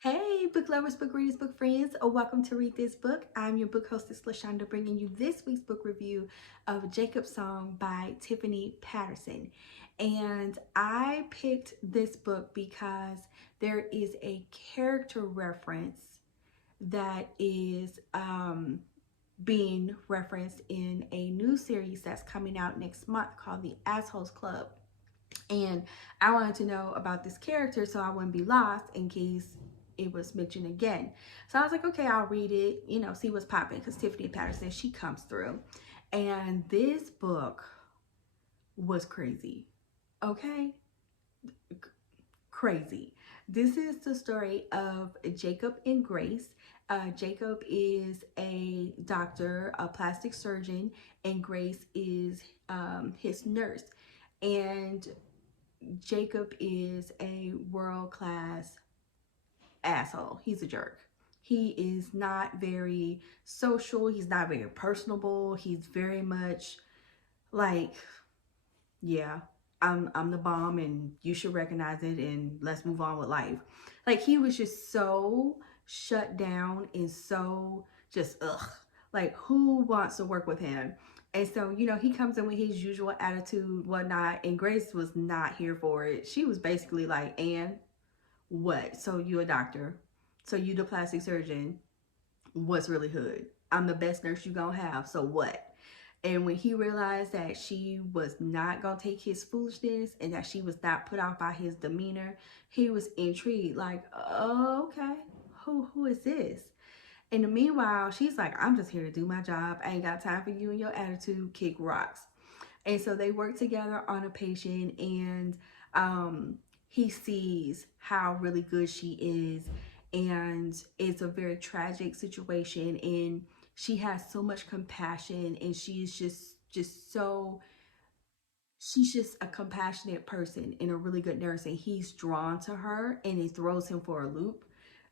Hey, book lovers, book readers, book friends, welcome to Read This Book. I'm your book hostess, LaShonda, bringing you this week's book review of Jacob's Song by Tiffany Patterson. And I picked this book because there is a character reference that is being referenced in a new series that's coming out next month called The Assholes Club. And I wanted to know about this character so I wouldn't be lost in case it was mentioned again. So I was like, okay, I'll read it, see what's popping, because Tiffany Patterson, she comes through. And this book was crazy. Okay? Crazy. This is the story of Jacob and Grace. Jacob is a doctor, a plastic surgeon, and Grace is his nurse. And Jacob is a world-class asshole. He's a jerk. He is not very social. He's not very personable. He's very much like, yeah, I'm the bomb and you should recognize it and let's move on with life. Like, he was just so shut down and so just ugh. Like, who wants to work with him? And so, he comes in with his usual attitude, whatnot, and Grace was not here for it. She was basically like, "And what? So you a doctor? So you the plastic surgeon? What's really hood? I'm the best nurse you gonna have, so what?" And when he realized that she was not gonna take his foolishness and that she was not put off by his demeanor, he was intrigued, like, oh, okay, who is this? In the meanwhile, she's like, I'm just here to do my job. I ain't got time for you and your attitude. Kick rocks. And so they work together on a patient, and he sees how really good she is. And it's a very tragic situation. And she has so much compassion, and she's just so she's just a compassionate person and a really good nurse, and he's drawn to her, and it throws him for a loop.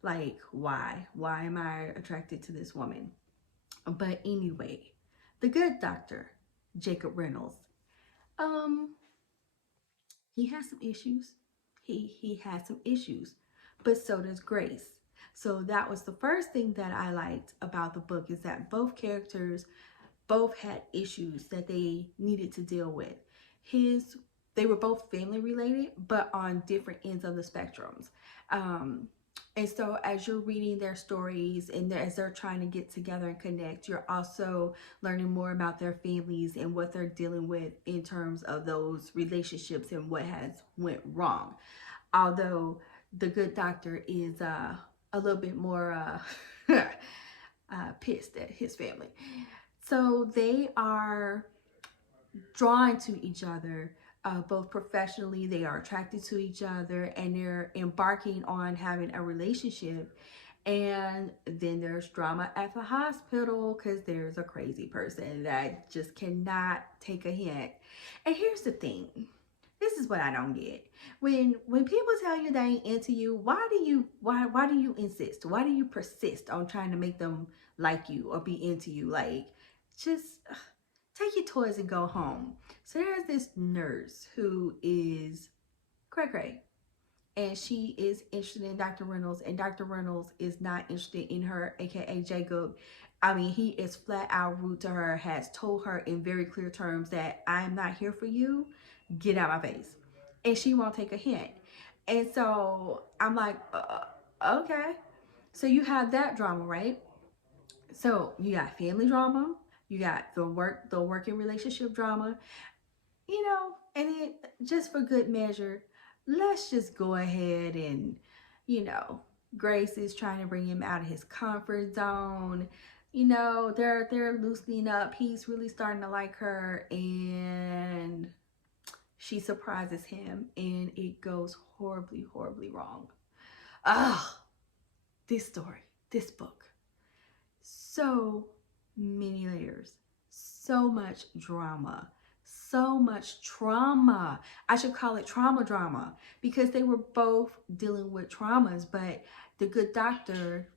Like, why am I attracted to this woman? But anyway, the good doctor, Jacob Reynolds, um he has some issues. He has some issues, but so does Grace. So that was the first thing that I liked about the book, is that both characters both had issues that they needed to deal with. His They were both family related, but on different ends of the spectrums. Um, and so as you're reading their stories and as they're trying to get together and connect, you're also learning more about their families and what they're dealing with in terms of those relationships and what has went wrong. Although the good doctor is a little bit more pissed at his family. So they are drawn to each other, both professionally. They are attracted to each other, and they're embarking on having a relationship. And then there's drama at the hospital because there's a crazy person that just cannot take a hint. And here's the thing. This is what I don't get. When people tell you they ain't into you, why do you insist? Why do you persist on trying to make them like you or be into you? Like, just take your toys and go home. So there's this nurse who is cray cray, and she is interested in Dr. Reynolds, and Dr. Reynolds is not interested in her, aka Jacob. I mean, he is flat out rude to her, has told her in very clear terms that I'm not here for you, get out my face. And she won't take a hint. And so I'm like, okay. So you have that drama, right? So you got family drama, you got the working relationship drama, and then just for good measure, let's just go ahead and, you know, Grace is trying to bring him out of his comfort zone. They're loosening up. He's really starting to like her, and she surprises him, and it goes horribly, horribly wrong. Ah, this story, this book, so many layers, so much drama, so much trauma. I should call it trauma drama, because they were both dealing with traumas, but the good doctor,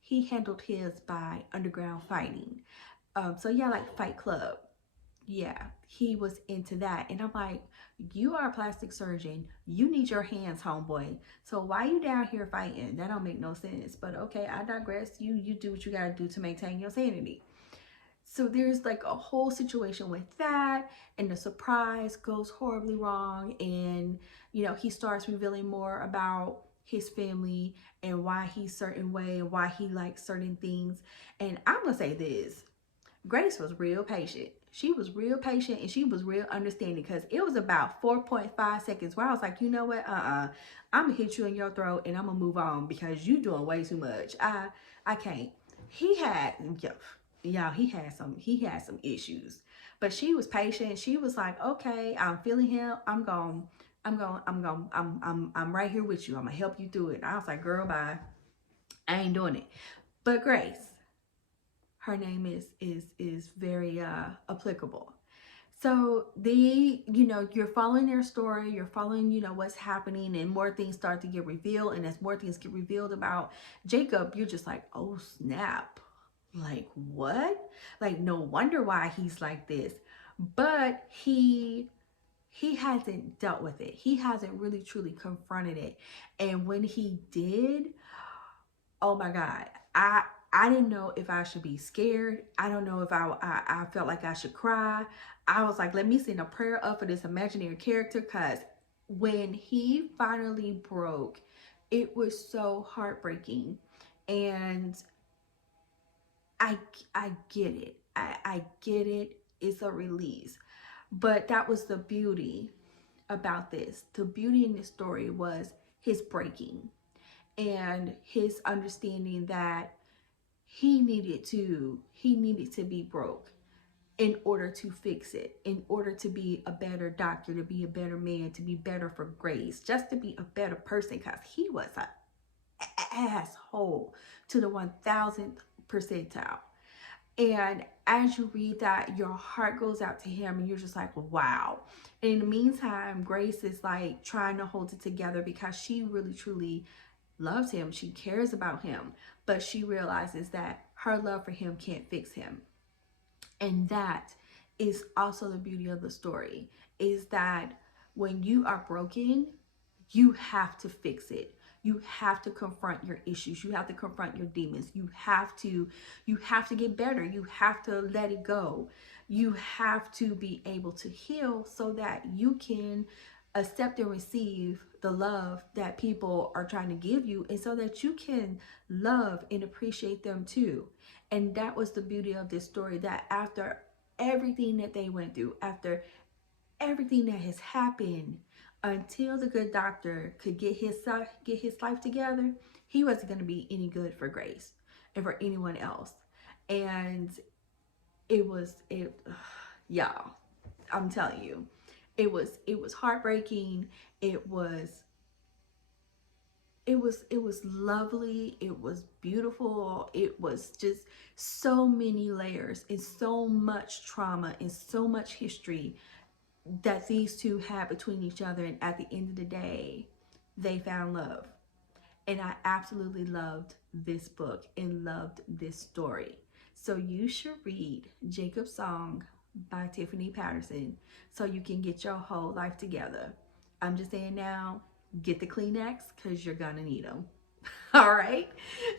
he handled his by underground fighting. So yeah, like Fight Club, Yeah, he was into that. And I'm like, you are a plastic surgeon. You need your hands, homeboy. So why you down here fighting? That don't make no sense. But okay, I digress. You do what you gotta do to maintain your sanity. So there's like a whole situation with that, and the surprise goes horribly wrong, and he starts revealing more about his family and why he's certain way and why he likes certain things. And I'm gonna say this, Grace was real patient. She was real patient and she was real understanding, because it was about 4.5 seconds where I was like, you know what? I'm gonna hit you in your throat and I'm gonna move on because you doing way too much. I can't. He had y'all, he had some issues. But she was patient. She was like, okay, I'm feeling him. I'm right here with you. I'm gonna help you through it. And I was like, girl, bye. I ain't doing it. But Grace, her name is very applicable. So you're following their story, you're following what's happening, and more things start to get revealed. And as more things get revealed about Jacob, you're just like, oh snap, like what? Like no wonder why he's like this. But he hasn't dealt with it. He hasn't really truly confronted it. And when he did, oh my God, I didn't know if I should be scared. I don't know if I felt like I should cry. I was like, let me send a prayer up for this imaginary character, because when he finally broke, it was so heartbreaking. And I I get it. I get it. It's a release. But that was the beauty about this. The beauty in this story was his breaking and his understanding that he needed to be broke in order to fix it, in order to be a better doctor, to be a better man, to be better for Grace, just to be a better person, because he was an asshole to the 1000th percentile. And as you read that, your heart goes out to him and you're just like, wow. And in the meantime, Grace is like trying to hold it together because she really truly loves him. She cares about him, but she realizes that her love for him can't fix him. And that is also the beauty of the story, is that when you are broken, you have to fix it. You have to confront your issues. You have to confront your demons. You have to get better. You have to let it go. You have to be able to heal so that you can accept and receive the love that people are trying to give you, and so that you can love and appreciate them too. And that was the beauty of this story, that after everything that they went through, after everything that has happened, until the good doctor could get his life together, he wasn't going to be any good for Grace and for anyone else. And it y'all, I'm telling you, it was heartbreaking. It was lovely. It was beautiful. It was just so many layers and so much trauma and so much history that these two had between each other. And at the end of the day, they found love. And I absolutely loved this book and loved this story. So you should read Jacob's Song by Tiffany Patterson so you can get your whole life together. I'm just saying now, get the Kleenex because you're going to need them. All right.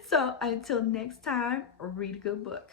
So until next time, read a good book.